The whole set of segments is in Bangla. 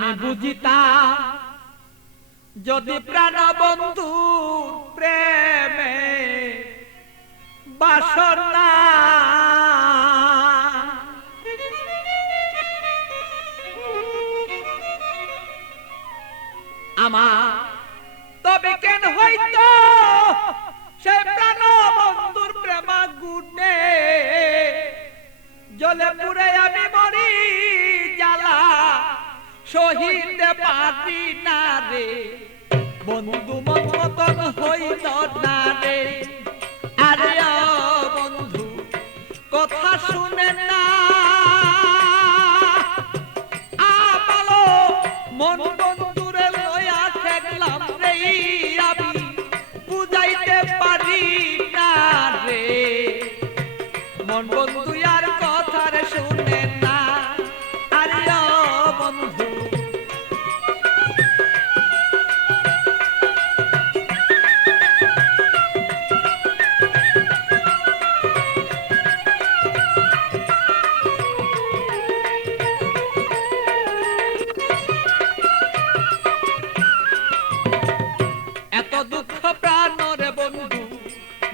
আমি বুঝিতাম যদি প্রাণ বন্ধু প্রেমে বাসনা আমার তবে কেন হইতো সে প্রাণ বন্ধুর প্রেমা গুণে জলে পুরে আমি মরি জ্বালা সহিতে পারি না রে বন্ধু মন মতন হইল না রে আরে বন্ধু কথা শুনে না আমালো মন বন্ধুরে লয়া ঠেকলাম রে আমি বুঝাইতে পারি না রে মন বন্ধু আর কথা রে শুনে না আরে বন্ধু এত দুঃখ প্রাণরে বন্ধু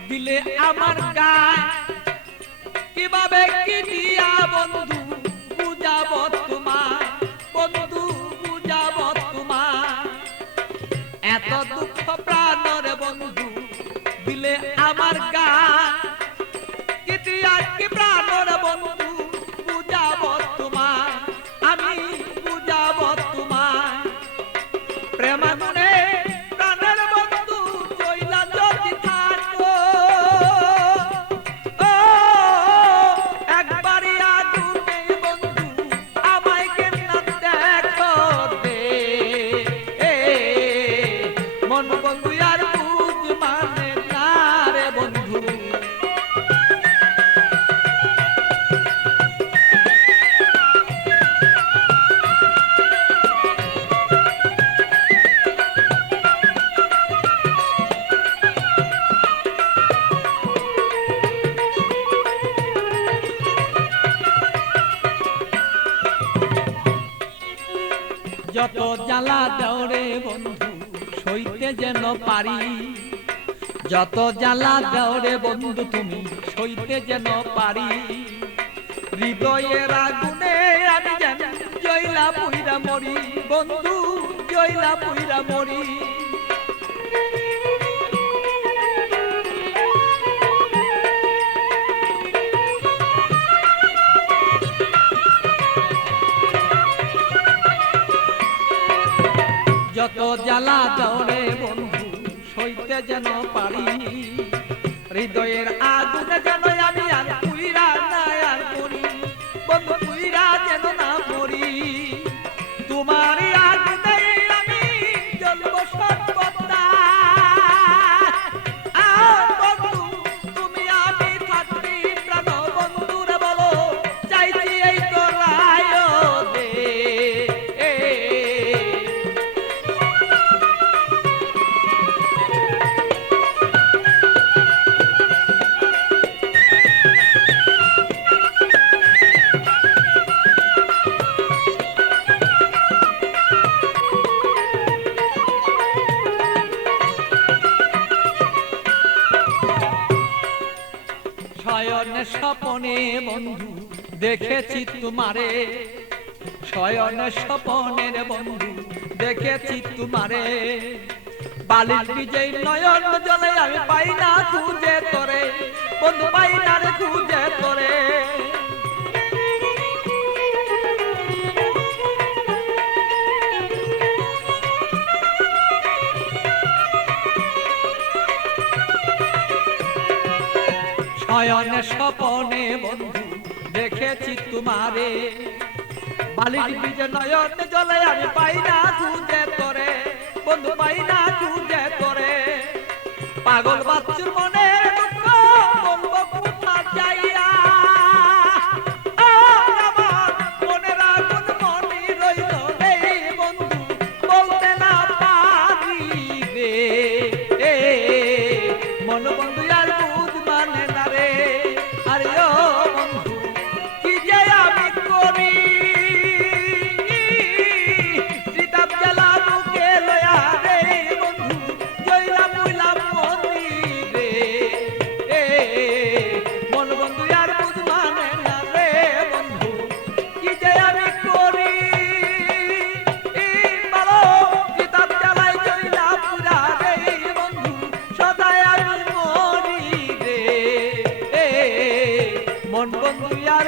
দিলে আমার গায় কিভাবে কি দিয়া বন্ধু বুঝাব তোমায় বন্ধু বুঝাব তোমায় এত দুঃখ প্রাণরে বন্ধু দিলে আমার গায় কি দিয়া কি প্রাণরে বন্ধু বুঝাব তোমায় আমি বুঝাব তোমায় প্রেমাগুনে প্রাণের বন্ধু জইলা যদি থাকো ও একবারই আগুনে বন্ধু আমায় কেন দেখো দে মন বন্ধু আর বুঝ মানে না রে বন্ধু যত জ্বালা দেওরে বন্ধু সইতে যেন পারি যত জ্বালা দেওরে বন্ধু তুমি সইতে যেন পারি হৃদয়ের আগুনে আমি যেন জয়লা পুইরা মরি বন্ধু জয়লা পুইরা মরি যত জ্বালা দৌড়ে বন্ধু সইতে যেন পারি হৃদয়ের আগুনে যেন আমি আর পুইরা না আর করি বন্ধু পুইরা যেন না মরি তোমার আগুনে আমি জ্বলব সর্বদা বন্ধু তুমি আমি থাকবি প্রাণ বন্ধুরে বলো চাইছি এই তোরায় দে শয়নে স্বপনে বন্ধু দেখেছি তোমারে শয়নে স্বপনের বন্ধু দেখেছি তোমারে বালির বিজয় নয়ন জলে আমি পাই না খুঁজে তোরে বন্ধু পাই না রে খুঁজে তোরে শয়নে স্বপনে বন্ধু দেখেছি তোমারে বালির বিজয় নয়ন জলে আমি পাই না খুঁজে তোরে বন্ধু পাই না খুঁজে তোরে পাগল বাচ্চুর মনে দুঃখ বলবো কোথা যাইয়া আমার মনের আগুন মনে রইল রে বন্ধু বলতে না পারি রে মন বন্ধু আর বুঝ মানে না রে আরে ও বন্ধু কি যে আমি করি জীবন বন্ধু আর